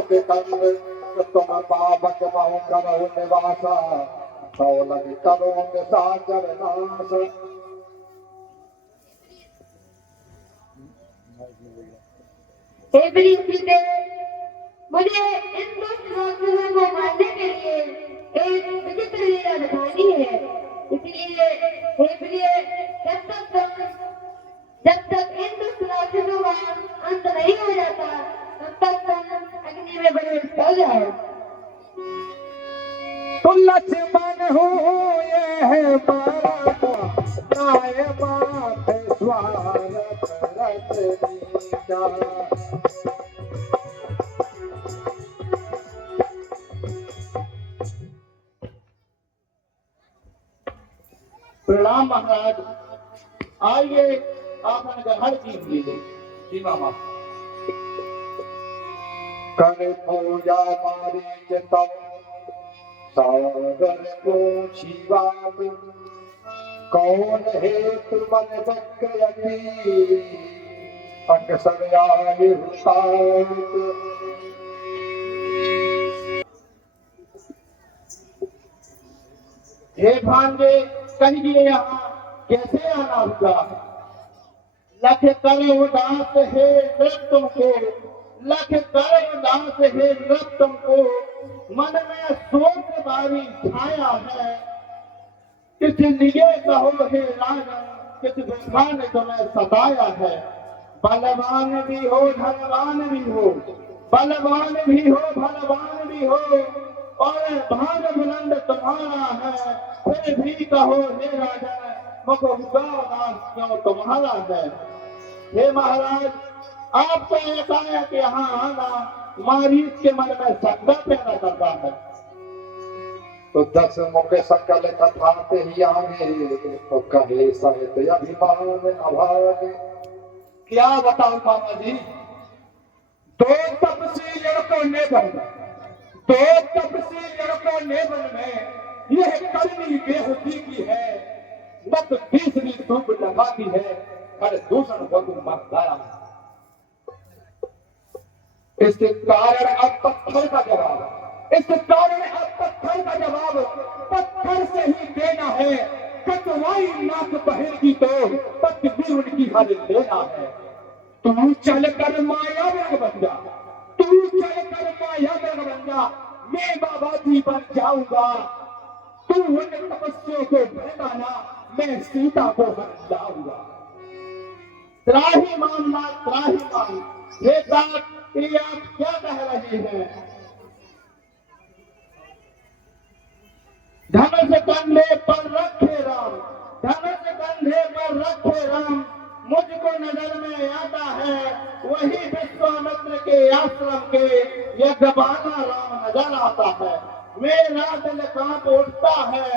के कंग तुम पावक बहु करो निवासा सौलग करोग सागर नाश। मुझे इन दुष्ट राक्षसों को मारने के लिए एक विचित्र लीला दिखानी है। इसलिए हे प्रिय, जब तक इन दुष्ट राक्षसों का अंत नहीं हो जाता तब तक तुम अग्नि में प्रवेश कर जाओ। तो लक्ष्मण हो ये है मारा नाय माथे स्वारथ रथ नीचा। प्रणाम महाराज, आइए आसन ग्रहण कीजिए। जी मामा। कर पूजा मारी चितम सागर पूछी बात कौन हेतु मन बक्रयति अक्सर आयु सात। हे भांजे, कहिए यहाँ कैसे आना हुआ? लख कर उदास है नृप तुमको, लख कर उदास है नृप तुमको, मन में शोक बारी छाया है। किस लिए कहो हे राजन, किस दुखा ने तुम्हें सताया है। बलवान भी हो धनवान भी हो, बलवान भी हो बलवान भी हो, और भाग बुलंद तुम्हारा है, फिर भी कहो हे राजा मुख उदास क्यों तुम्हारा है। हे महाराज, आपको एकाएक यहाँ आना मारीच के मन में शंका पैदा करता है। तो 10 मुख सकल कथा ते ही आगे तो कहे सहित अभिमान अभागे। क्या बताऊं मामा जी, दो तपसी लड़कों ने बन में यह करनी बेहुदी की है, मत तीसरी धूप लगाती है, हर दूषण वधु मत गाया। इसके कारण अब पत्थर का जवाब, पत्थर से ही देना है। कटवाई नाक पहनगी तो पत्ती भी उनकी हर देना है। तू चल कर माया वर्ग बन जा, मैं बाबा जी बन जाऊंगा। तू उन तपस्वियों को भगाना, मैं सीता को हर जाऊंगा। त्राही मान। ये बात ये आप क्या कह रही हैं? धनुष कंधे पर रखे राम, मुझको नजर में आता है वही विश्वामित्र के आश्रम के यज्ञबाना राम नजर आता है। मेरा दिल कांप उठता है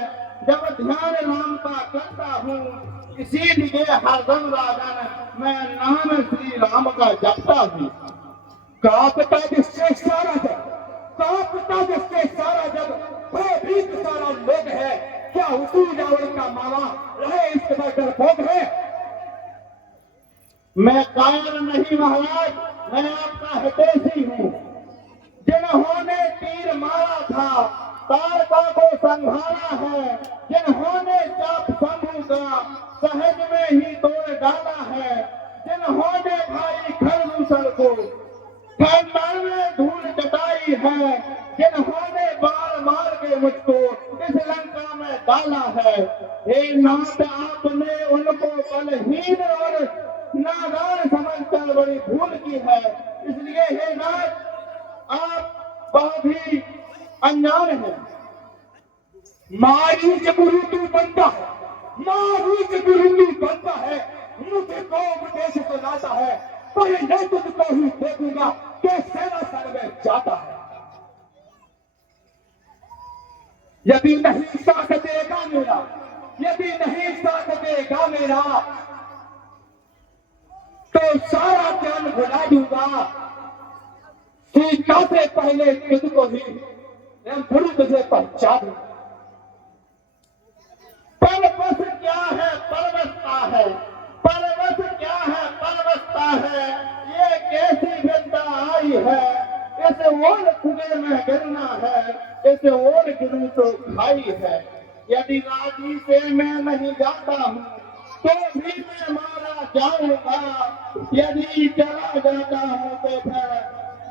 जब ध्यान राम का करता हूँ, इसीलिए हरदम राजन मैं नाम श्री राम का जपता हूँ। कांपता जिससे सारा जग भयभीत सारा लोग है, क्या उसी रावण का मामा रहे इस कदर डरपोक है। मैं कायर नहीं महाराज, मैं आपका हितैषी हूँ। जिन्होंने तीर मारा था तारका को संहारा है, जिन्होंने चाप शंभु का सहज में ही तोड़ डाला है, जिन्होंने भाई खरदूषण को खानदान में धूल चटाई है, जिन्होंने बार मार के मुझको इस लंका में डाला है। हे नाथ, आपने उनको बलहीन और नादान समझकर बड़ी भूल की है, इसलिए हे नाथ आप बहुत ही अनजान हैं। मारीच गुरु तू बनता है, मुझे को उपदेश सुनाता है, पर मैं तुझको ही देखूंगा कि सेना सर में जाता है। यदि नहीं साथ देगा मेरा तो सारा ज्ञान भुला दूंगा। सीता से पहले तुझको ही मैं गुरु तुझे पहचान दूंगा। परवश क्या है परवश और कुएं में गिरना है, इसे और गिरूं तो खाई है। यदि राजी से मैं नहीं जाता हूँ तो भी मैं मारा जाऊंगा, यदि चला जाता हूँ तो फिर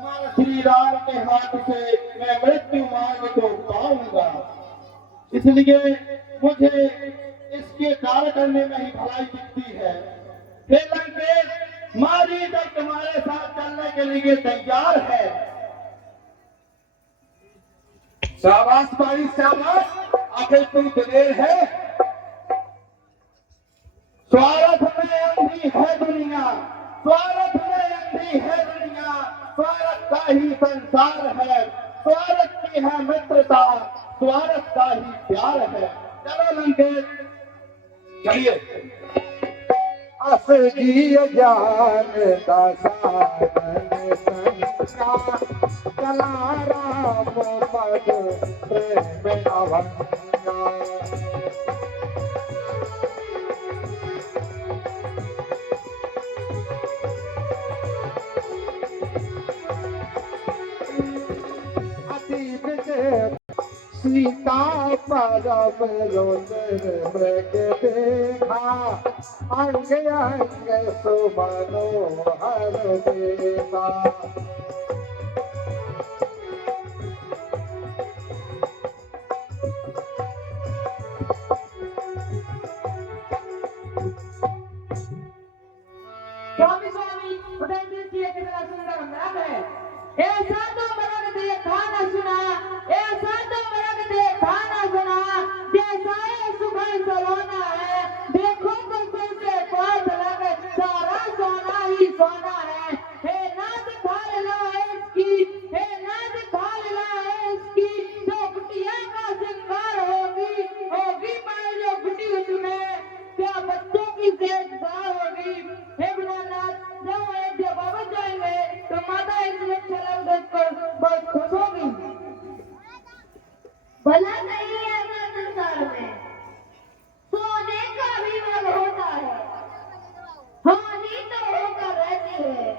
मां श्री राम के हाथ से मैं मृत्यु मार्ग को पाऊंगा। इसलिए मुझे इसके कार्य करने में ही भलाई दिखती है। हे लंकेश, मारी जब तुम्हारे साथ चलने के लिए तैयार है। शाबाश भाई शाबाश, आखिर तू दिलेर है। स्वार्थ में अंधी है दुनिया, स्वार्थ में अंधी है दुनिया, स्वार्थ का ही संसार है, स्वार्थ की है मित्रता, स्वार्थ का ही प्यार है। चलो लंकेश, चलिए। असगी जानता साधन संगा, चला राम पद प्रेम अभंगा। सीता परम लोचन मृग देखा, अंग अंग सुमनोहर देखा। स्वामी स्वामी उदय दृष्टि कितना सुंदर मृग है। ऐसा तो मृग देखा न सुना, ऐसा तो मृग देखा न सुना, जैसा ये सुबह सलोना है। देखो तो सिर से पास लग सारा सोना ही सोना है। हे नाथ खाल ला इसकी, हे नाथ खाल ला इसकी, जो कुटिया का श्रृंगार होगी, होगी मैं जो कुटी उसमें, क्या बच्चों की देखभाल होगी। हे भोलानाथ, जब अयोध्या वापस जाएंगे तो माता इसमें चला देखकर बहुत खुश होगी। भला नहीं है अपने संसार में सोने का भी मन होता है, हानि तो होकर रहती है,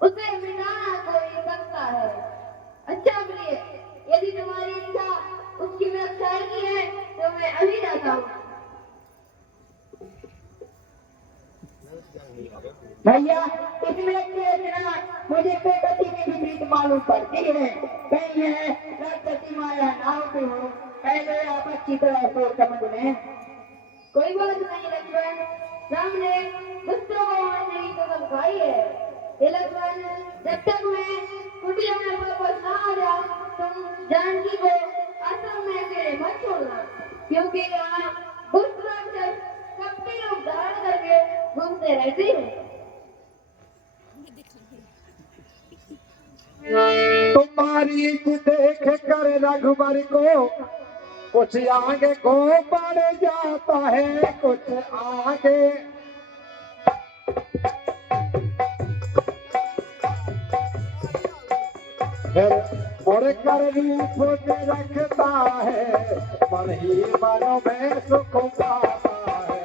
उसे मिटाना कोई सकता है। अच्छा प्रिय, यदि तुम्हारी इच्छा उसकी रक्षा की है तो मैं अभी जाता हूँ। भैया इसमें रचना मुझे प्रकृति की विपरीत मालूम पड़ती है। कहीं है प्रकृति माया नाव पे हो, पहले आप अच्छी तरह सोच समझ लें। कोई बात नहीं लक्ष्मण, राम ने दुष्टों को मारने की कसम खाई है। ये लक्ष्मण, जब तक मैं कुटिया में वापस ना आ जाऊं तुम जानकी को आश्रम में अकेले मत छोड़ना, क्योंकि यहाँ दुष्ट राक्षस कपटी रूप धारण करके घूमते रहते हैं। तुम्हारी देख कर रघुबर को कुछ आगे को बढ़ जाता है, कुछ आगे। फिर मुड़ कर रूप रखता है, मन ही मन में सुख पाता है।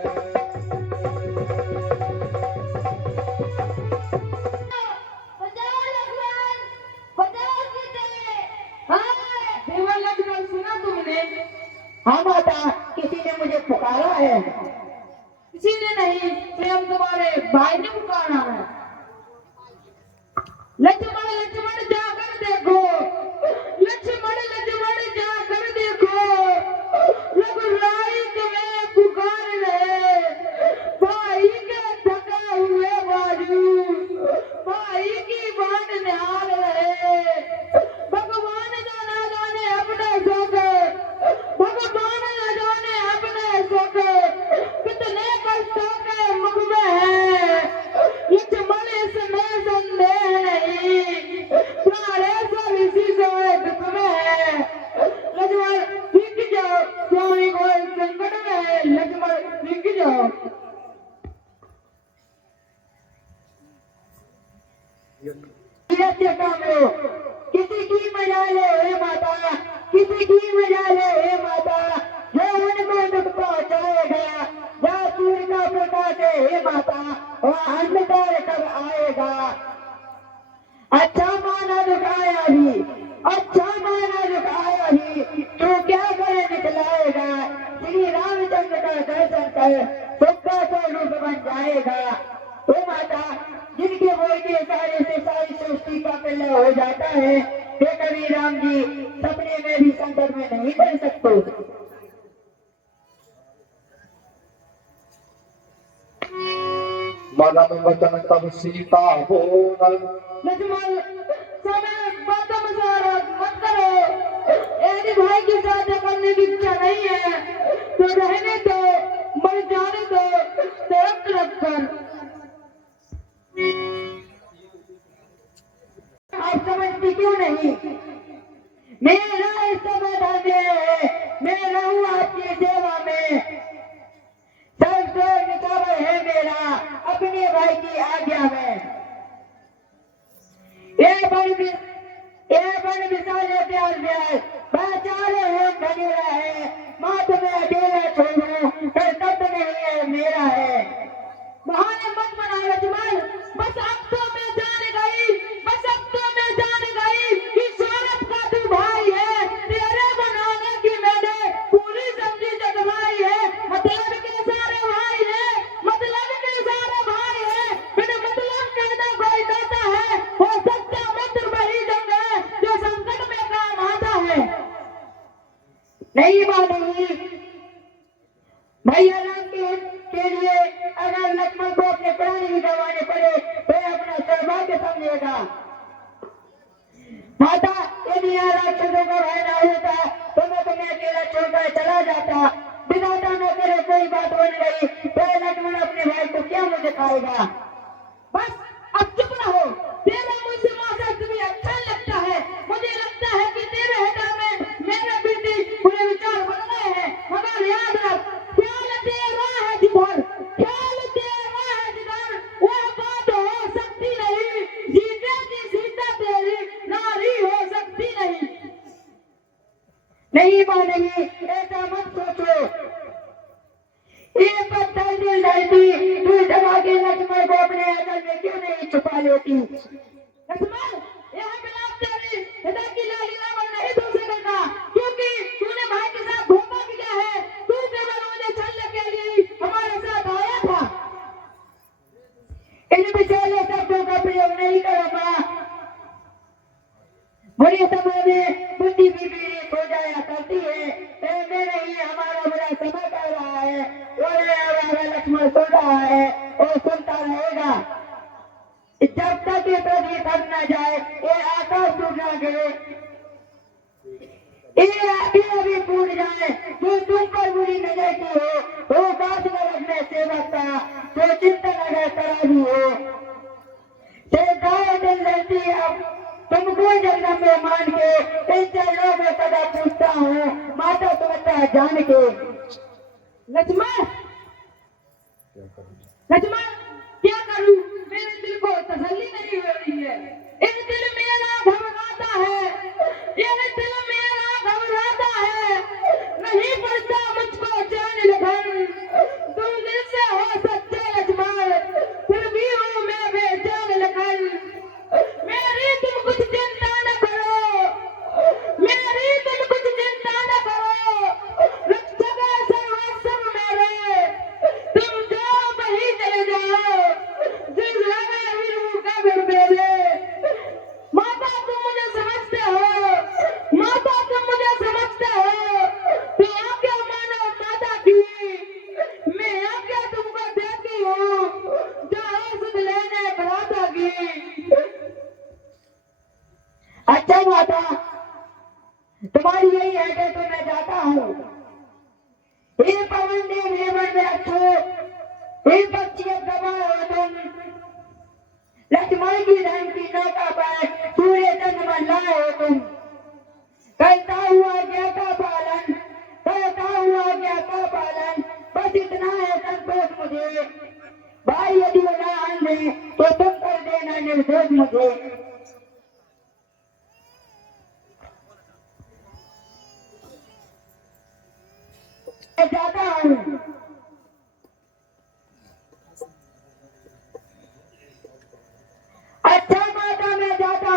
बचाओ लक्ष्मण, बचाओ सीते। हाँ देवा लक्ष्मण, सुना तुमने? हाँ माता, किसी ने मुझे पुकारा है। किसी ने नहीं, स्वयं तुम्हारे भाई ने पुकारा है। लक्ष्मण लक्ष्मण जाकर देखो, लक्ष्मण लक्ष्मण जाकर देखो, रघुराई तुम्हें पुकार रहे। भाई के थके हुए बाजू, भाई की बात निहार रहे। भगवान जो ना जाने अपने सुख, भगवान न जाने अपने सुख, कितने कष्टों के मुख में है। लक्ष्मण इसमें संदेह नहीं, प्राणेश्वर इसी से दुख में है। लक्ष्मण सीख जाओ, स्वामी को संकट में है। लक्ष्मण सीख जाओ। किसी की मजा लो हे माता, किसी की मजा लो हे माता, जो उनको दुख पहुंचाएगा, जहाँ सूर्य का प्रकाश है हे माता, वह अंधकार कब आएगा। अच्छा माना दुखाया भी, अच्छा माना दुखाया भी, तू क्या करे निकलाएगा। श्री रामचंद्र का दर्शन कर सुख का स्वरूप बन जाएगा। ओ माता, जिनके बोलते सारे से सारी सृष्टि का प्रलय हो जाता है, वे कभी राम जी सपने में भी संकट में नहीं पड़ सकते। मदन वचन तब सीता बोल लक्ष्मण, समय बातों में मत करो। यदि भाई के साथ करने की इच्छा नहीं है तो रहने दो, मर जाने दो, तरफ रख कर। आप समझती क्यों नहीं? मेरा इस समय धन्य है, मैं रहूं आपकी सेवा में। सबसे निकाबर है मेरा अपने भाई की आज्ञा में। ये बन विशाले प्यार व्यास बेचारे हो धनेरा है। मात में अकेला छोड़ू फिर तब नहीं है मेरा है। बहाने मत बना लक्ष्मण, बस अब तो मैं जान गई, बस अब तो मैं जान गई कि सौरभ का तू भाई है। तेरे बनाने की मैंने पूरी समझी जगवाई है। मतलब के सारे भाई है, मतलब के सारे भाई है, बिन मतलब कहना कोई दाता है। हो सच्चा मित्र वही जंग है जो संकट में काम आता है। नहीं मानेगी भैया राम के लिए अगर लक्ष्मण को अपने प्राण भी गंवाने पड़े तो अपना सौभाग्य समझेगा। माता, यदि यहाँ राक्षसों का भय न होता तो मैं तुम्हें अकेला छोड़कर चला जाता। विधाता न करे कोई बात बन गई तो लक्ष्मण अपने भाई को क्या मुझे खाएगा। बस अब चुप रहो। तेरा मुझसे माता तुम्हें अच्छा लगता है। मुझे लगता है कि तेरे हृदय में मेरे प्रति बुरे विचार बन गए हैं। मगर याद रख, ख्याल तेरा है जिधर, ख्याल तेरा है जिधर, वह बात हो सकती नहीं। जीते की सीता तेरी नारी हो सकती नहीं। नहीं मानेगी, ऐसा मत सोचो। ये पत्थर दिल धरती तू दबा के लक्ष्मण को अपने अकल में क्यों नहीं छुपा लेती। लक्ष्मण, यह मिलाप तेरी हृदय की लालिमा पर नहीं धो सकेगा, क्योंकि तूने भाई के साथ धोखा किया है। तू केवल मुझे छलने के लिए हमारे साथ आया था। इन विचारे शब्दों का प्रयोग नहीं करूंगा। बुरे समय में बुद्धि भी पीड़ित हो जाया करती है। मैं नहीं, हमारा बुरा समय कर रहा है और लक्ष्मण सुन रहा है और सुनता रहेगा जब तक ये पृथ्वी थक न जाए, ये आकाश टूट न गिरे, ये आगे अभी टूट जाए। जो तुम पर बुरी नजर की हो वो काश न रखने सेवक का, जो चिंतन अगर तराजू हो से गाय दिल रहती है। अब तुमको जन्म में मान के इन चरणों में सदा पूछता हूँ, माता तुम्हें जान के। लक्ष्मण, लक्ष्मण, क्या करूं? मेरे दिल को तसल्ली नहीं हो रही है। इन दिल मेरा घबराता है, इन दिल मेरा घबराता है। नहीं पड़ता मुझको चैन लगन। तुम दिल से हो सच्चे लक्ष्मण, फिर भी हूँ मैं बेचैन लगन। मेरी तुम कुछ चिंता न करो, मेरी तुम कुछ चिंता न करो। रक्षक है सर्वस्व मेरे, तुम जाओ वहीं चले जाओ, जिस लगे वीरू का घर मेरे। माता, तुम मुझे समझते हो, माता तुम मुझे समझते हो, तो आज्ञा मानो माता की। मैं आज्ञा तुमको देती हूँ, जाओ सुध लेने भ्राता की। अच्छा माता, तुम्हारी यही है तो मैं जाता हूँ। हे पवन देव, हे वन में अच्छो, हे पक्षी अब दबा हो तुम। लक्ष्मण की धन की नौका पर सूर्य चंद्रमा लाए हो तुम। करता हुआ आज्ञा का पालन, करता हुआ आज्ञा का पालन, बस इतना है संतोष मुझे। भाई यदि वो ना आन दे तो तुम कर देना निर्दोष मुझे। मैं जाता हूँ। अच्छा माता, मैं जाता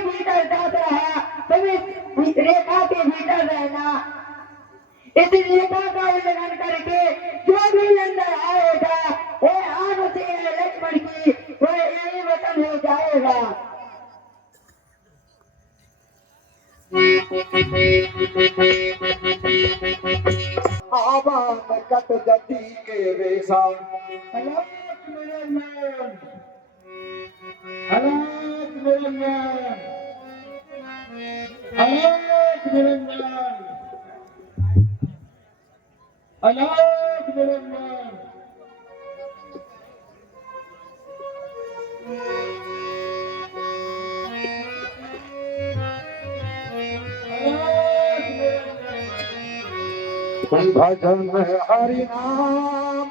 माई भीतर जात रहा, तुम इस रेखा के भीतर रहना। इस रेखा का उल्लंघन करके जो भी अंदर आएगा, वो आग से है लक्ष्मण की, वह यही वतन हो जाएगा। आवान कट जटी के रेसा अलग निरंजन, अलग निरंजन, अलग निरंजन, अलग निरंजन। भजन हरि नाम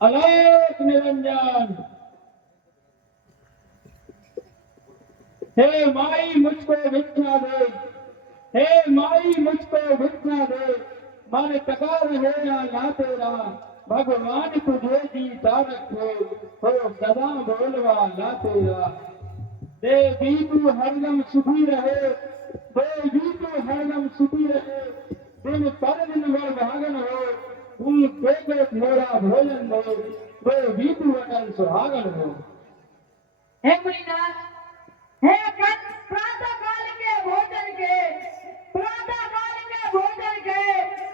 अलग निरंजन। हे माई मुझको भिक्षा दे, हे माई मुझको भिक्षा दे, मन टका रहे या ना तेरा, भगवान तुझे जीता रखे, हो सदा बोलवा ना तेरा। देवी तू हरदम सुखी रहे, देवी तू हरदम सुखी रहे, दिन पर दिन भर भागन हो, तू देखे थोड़ा भोजन हो, देवी तू अटल सुहागन हो। हे मुनिनाथ, हे प्रातः काल के भोजन के, प्रातः काल के भोजन के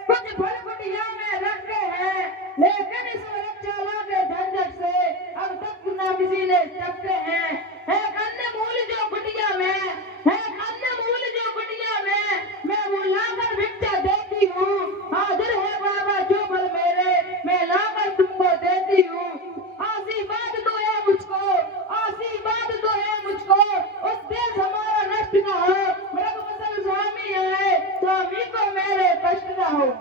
कुछ फल कुटिया में रखे हैं, लेकिन इस वृक्षाला के झंझट से अब तक न किसी ने चखे हैं। है कंदमूल जो कुटिया में, है कंदमूल जो कुटिया में, मैं वो लाकर भिक्षा देती हूँ। हाजिर है बाबा जो बल मेरे, मैं लाकर तुमको देती हूँ। आशीर्वाद दो है मुझको, आशीर्वाद दो है मुझको, उस देश हमारा नष्ट न हो, मृगवसल स्वामी है, स्वामी को मेरे कष्ट न हो।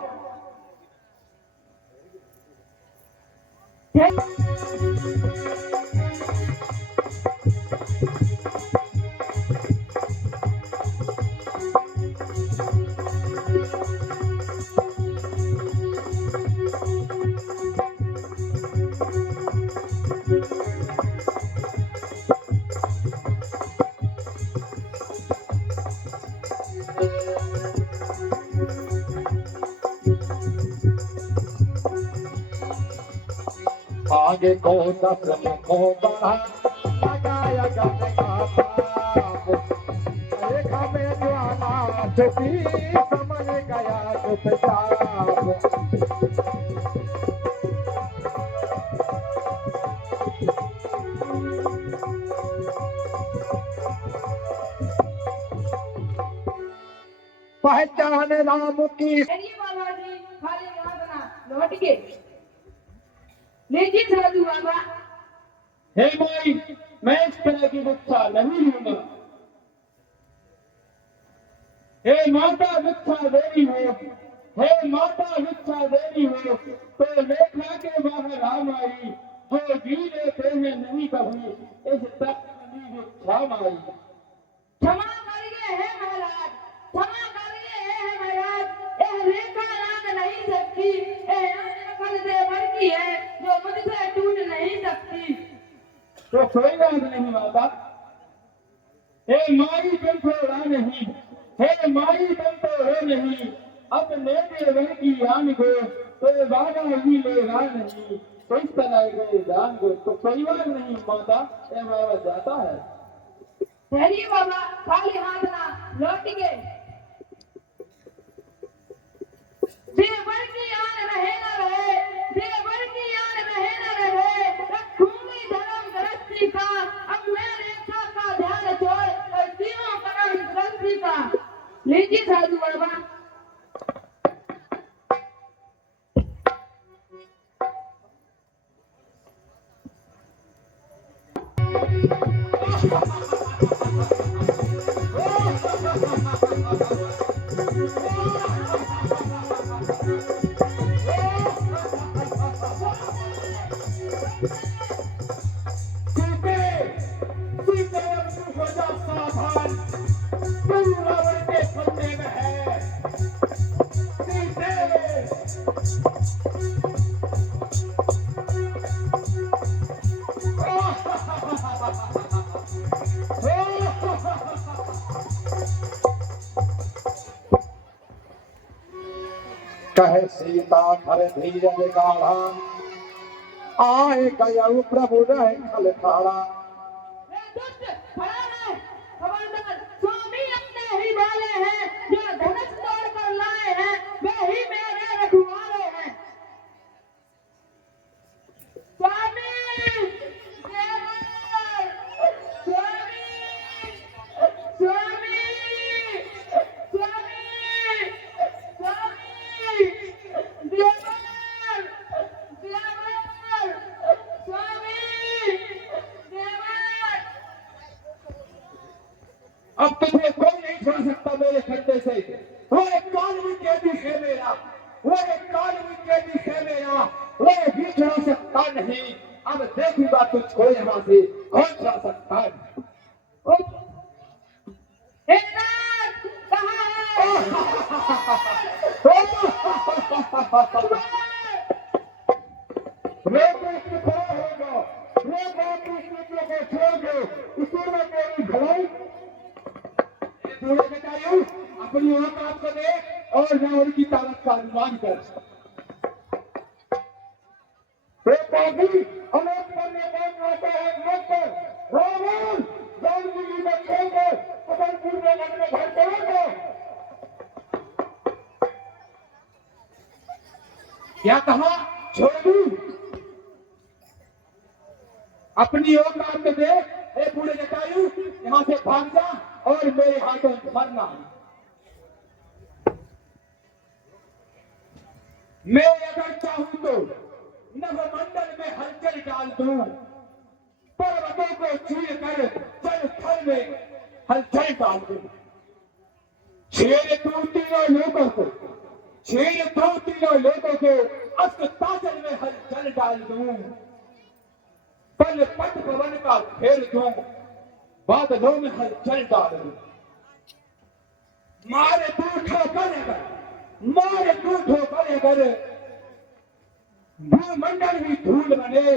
आगे को दस को बढ़ा लगाया गन का पाप रेखा में ज्वाला छुपी समझ गया चुपचाप पहचान राम की चलिए बाबा जी, खाली यहाँ बना लौट के लीजिए साधु बाबा। हे माई, मैं इस तरह की भिक्षा नहीं लूंगा। हे माता भिक्षा देनी हो, हे माता भिक्षा देनी हो, तो लेखा के बाहर राम आई, जो जी लेते हैं नहीं कभी, इस तक भिक्षा माई। क्षमा करिए हे महाराज, क्षमा करिए हे महाराज, यह रेखा लांग नहीं सकती, यह नकल देवर की है जो मुझसे टूट नहीं सकती। तो कोई बात नहीं माता। हे माई तुम थोड़ा नहीं, हे माई तुम तो हो नहीं, अपने देवर की आन को तो बाबा ही लेगा नहीं, तो इस तरह के जान को तो कोई बात नहीं माता, ये बाबा जाता है। ठहरिए बाबा, खाली हाथ ना लौट के। देवर की आन रहे न रहे, देवर की आन रहे न रहे, रखूंगी धर्म गृहस्थी का, अब मैं रेखा का ध्यान छोड़ और जीवों करम गृहस्थी का। लीजिए साधु बाबा। कहे सीता धर धीरज गाढ़ा, आए गयऊ प्रभु रहे खल ठाड़ा। वे दुष्ट खड़ा रहे, खबरदार, स्वामी अपने ही वाले हैं, जो धनुष तोड़ कर लाए हैं, वे ही मेरे रखवाले हैं। स्वामी देवर, स्वामी, स्वामी, स्वामी, स्वामी, देवर, देवर, स्वामी, देवर। अब तुझे कोई नहीं छोड़ सकता मेरे खड्डे से। वो एक कानूनी कैदी है मेरा, वो एक कानूनी कैदी है मेरा, वो भी छोड़ सकता नहीं। अब देखूंगा तुझको यहाँ से कौन छोड़ सकता है। हे नाथ, कहाँ है? वे कृष्ण खड़ा होगा, वे बात कृष्ण को छोड़ दो, इसी में तेरी भलाई। अपनी औकात को देख और न उनकी ताकत का अनुमान कर। अनेक करने का आता है मत कर। रावण जानकी में छोड़कर पतनपुर में अपने घर चला गया। क्या कहा? छोड़ दूं? अपनी औकात को देख, ए बूढ़े जटायु, यहाँ से भाग जा और मेरे हाथों मरना। मैं अगर चाहूं तो नभमंडल में हलचल डाल दूं, पर्वतों को चीर कर जल थल में हलचल डाल दूं। छेड़ दूं तीनों लोगों को, छेड़ दूं तीनों लोगों को अस्ताचल में हलचल डाल दूं। पल पट पवन का फेर दूं, बादलों में हलचल डाल दूं। मारे तू ठोकर अगर, मारे तू ठोकर अगर, भूमंडल भी धूल बने।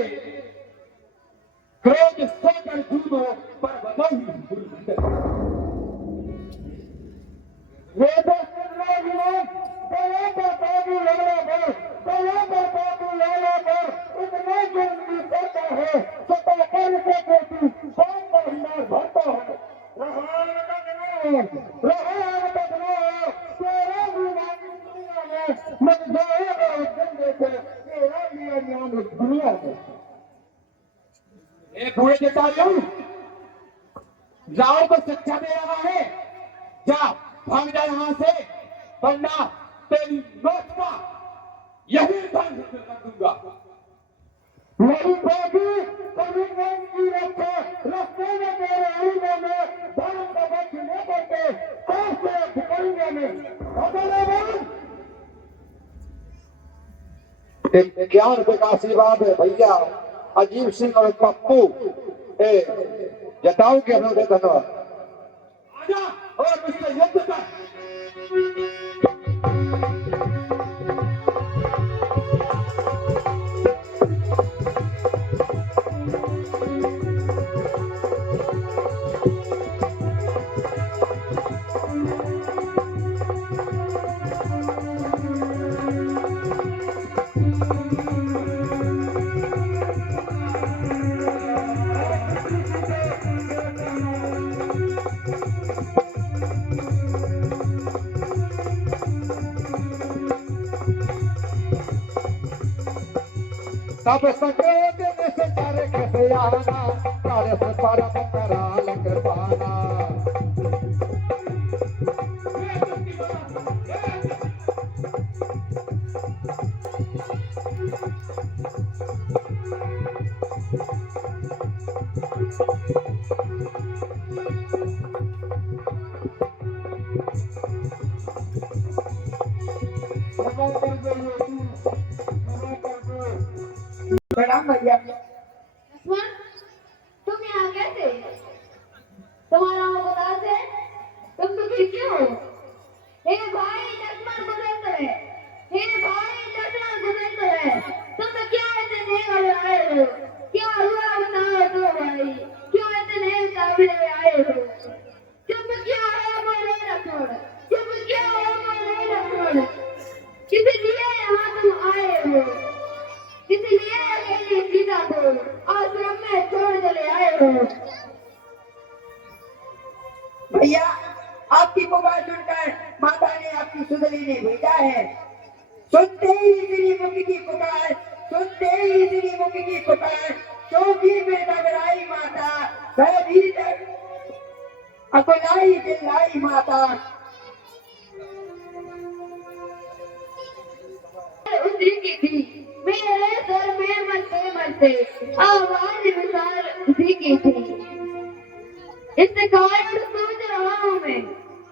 क्रोध सोकर जूदो पर्वतों ही धूल बने। वे दर्शन लोग दया का बाबू लड़ा पर, दया का बाबू लड़ा पर इतने जुर्म की करता है, सता कर से तू कौन का हिमार भरता है। रहान बदलो तेरा गुलाम दुनिया में मत जाएगा गंदे से, तेरा लिया नाम दुनिया में। एक हुए जटायु, जाओ को शिक्षा दे रहा है, जा भाग जा यहाँ से, वरना तेरी मौत का यही ढंग से कर दूंगा। मेरी बेटी कभी नहीं की रखे, रस्ते में तेरे उड़ने में धर्म का बच न करते, कैसे भिकड़ने में ज्ञान का आशीर्वाद है भैया। अजीब सिंह और पप्पू जटाऊ के अनुरोध धन्यवाद। आजा और मुझसे युद्ध कर। तब संकेत में से तारे खसे आना, तारे से परम कराल कृपाना। प्रणाम भैया। लक्ष्मण, तुम यहाँ कैसे? तुम्हारा नाम बता से? तुम तो किसके हो? हे भाई लक्ष्मण गुजरते हैं, हे भाई लक्ष्मण गुजरते हैं। तुम तो क्या ऐसे नेक आए हो? क्या हुआ बताओ तो भाई, क्यों ऐसे नेक काबिले आए हो? चुप क्यों हो बोले लक्ष्मण? चुप क्यों हो बोले लक्ष्मण? किसी को आश्रम में छोड़ चले आए हो। भैया, आपकी पुकार सुनकर माता ने आपकी सुंदरी ने भेजा है। सुनते ही श्री मुख की पुकार, सुनते ही श्री मुख की पुकार, चौकी में घबराई माता, वह भीतर अकुलाई चिल्लाई माता। उसी की थी, मेरे सर में मरते मरते आवाज विशाल उसी की थी। इस कारण सोच रहा हूँ मैं,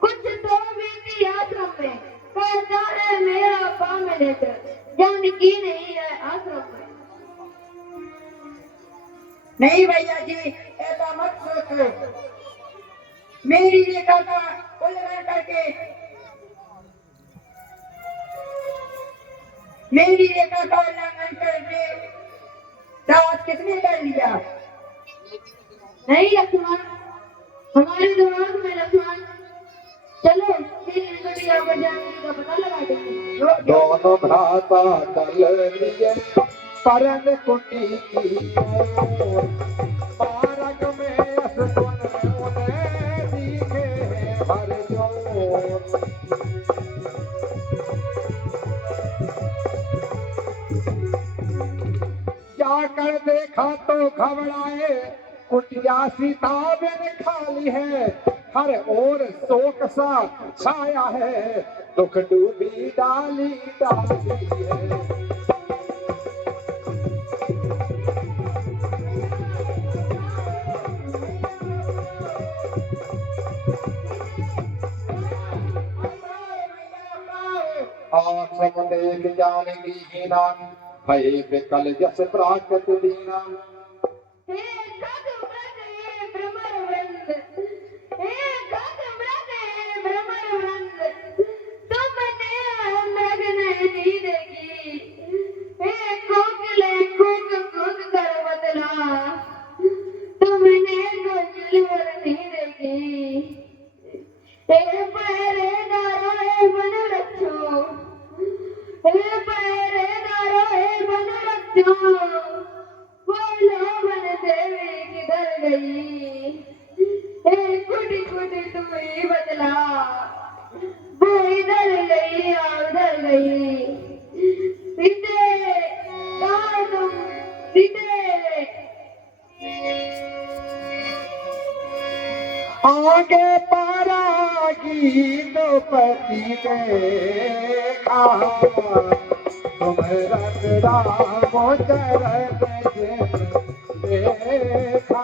कुछ तो बीती आश्रम में, कहता है मेरा काम लेकर, जानकी नहीं है आश्रम में। नहीं भैया जी, ऐसा मत सोचो। मेरी रेखा का उल्लंघन करके, मेरी रेखा का उल्लंघन करके दास किसने कर लिया? नहीं लक्ष्मण, हमारे दिमाग में लक्ष्मण, चलो तेरी बिटिया को जानकी का पता लगा देंगे। दोनों भ्राता डल लिए परन कुटी की ओर, मार्ग में असुन उन्हें दिखे हर जोर। जाकर देखा तो घबराए, कुटिया सीता बिन खाली है, हर ओर शोक सा छाया है, दुख डूबी डाली डाली है। आश्रम देख जानकी हीना, भय विकल जस प्राकृत दीना। हे खगव्रत हे भ्रमरवृंद, हे खगव्रत हे भ्रमरवृंद, तुमने मृग नहीं देगी। हे कोकिले कूक कूक कर बदला, तुमने कोकिलवर नहीं देगी। हे पहरेदारो हे वनरक्षो, हे पहरेदारो हे वनरक्षो, बोलो वन देवी किधर गई। हे कुटी कुटी तुम ही बदला, वो इधर गई और उधर गई। सीते कहाँ तुम सीते? आगे पारागी द्रौपदी देखा, तुम रंग राम चरण देखा।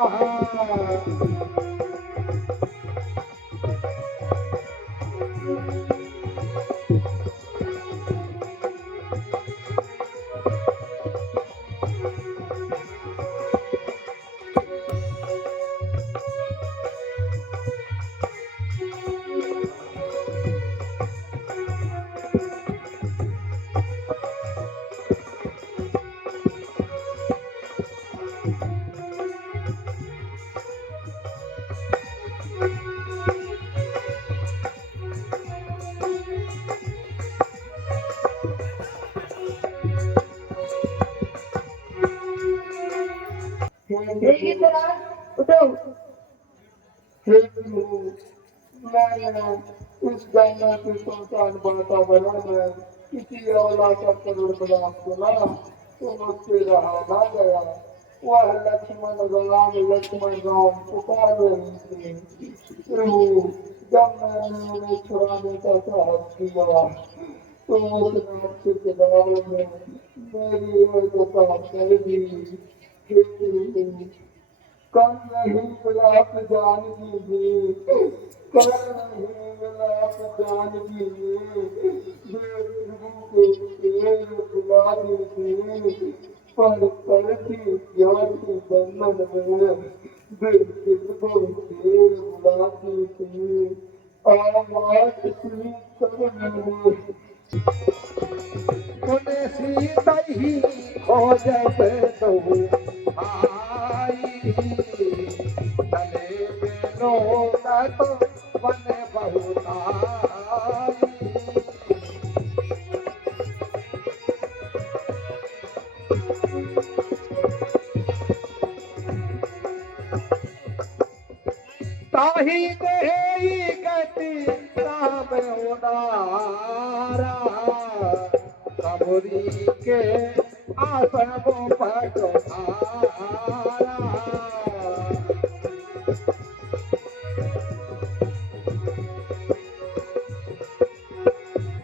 देखिए जरा, उठो। मैंने इस गंगा के सुल्तान वातावरण में किसी औला का करोड़ बलाम सुना, तो मुझसे रहा ना गया। वह लक्ष्मण राम पुकार रही थी। प्रभु, जब मैंने उन्हें छुड़ाने का साहस किया, तो उस रात के किनारे में मेरी दशा कर दी। कल नहीं विलाप जानकी जी, कल नहीं विलाप जानकी जी, प्रभु के पैर बुला दीजिए, पर करती ज्ञान के बंधन में किसको पैर बुला दीजिए। आवाज सुनी सब उन्हें सीता ही खोजत तो आई, चले बेलो तो वन बहुत आई। ताही दे कहती राम उदारा सबरी के आसन को पटोहारा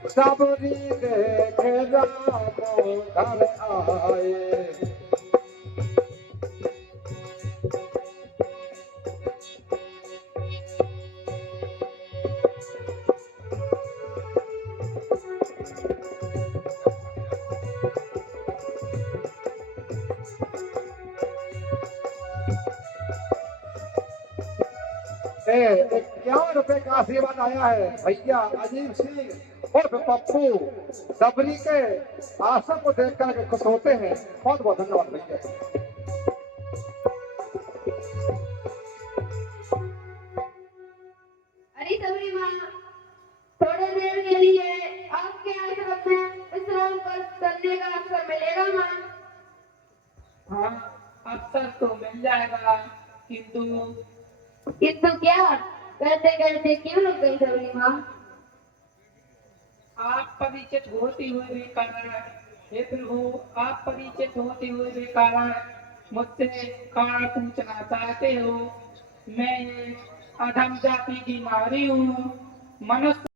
सबरी देख राम घर आए ₹51 का आशीर्वाद आया है भैया अजीब सिंह और पप्पू सबरी के आसन को देख कर खुश होते हैं। बहुत बहुत धन्यवाद भैया। अरे सबरी माँ, थोड़ी देर के लिए आपके आश्रम में विश्राम करने का अवसर मिलेगा माँ? हाँ, अवसर तो मिल जाएगा, किंतु क्या करते करते क्यों रुक गई सबरी माँ? आप परिचित होते हुए भी कारण, हे प्रभु, आप परिचित होते हुए भी कारण मुझसे कारण पूछना चाहते हो। मैं ये अधम जाति की नारी हूँ, मनुष्य